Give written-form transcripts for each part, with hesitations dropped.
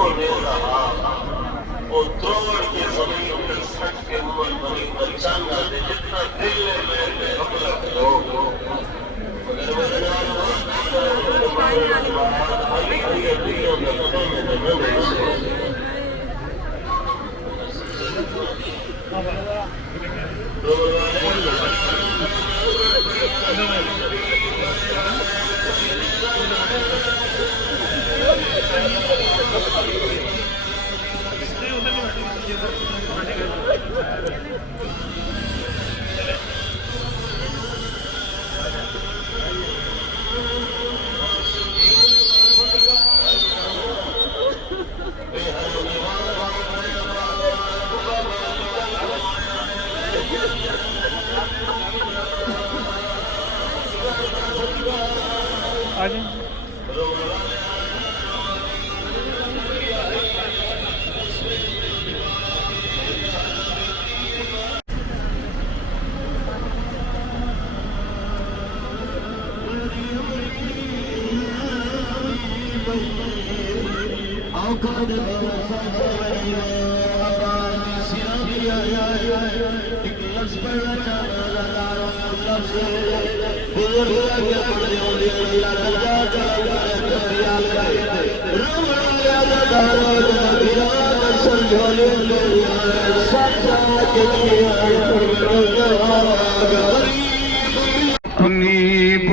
को दे रहा वो तोड़ के जमीन पर सट के ऊपर बनी बचाना दे जितना दिल में अपना लोग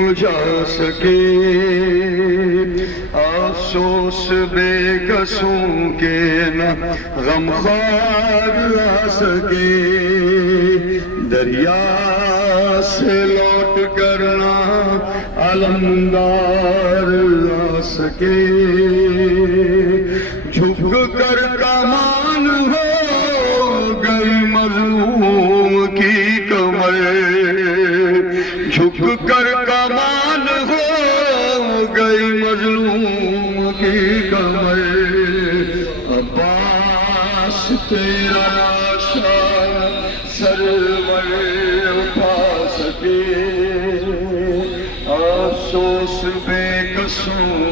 बुझा सके अफसोस बेकसों के न गमखार आ सके दरिया से लौट करना अलमदार आ सके झुक कर कमान हो गई मजलूम की कमर झुक कर कमान हो गई मजलूम की कमर अब्बास तेरा आशा सरवर उठा सके अफसोस बेकसों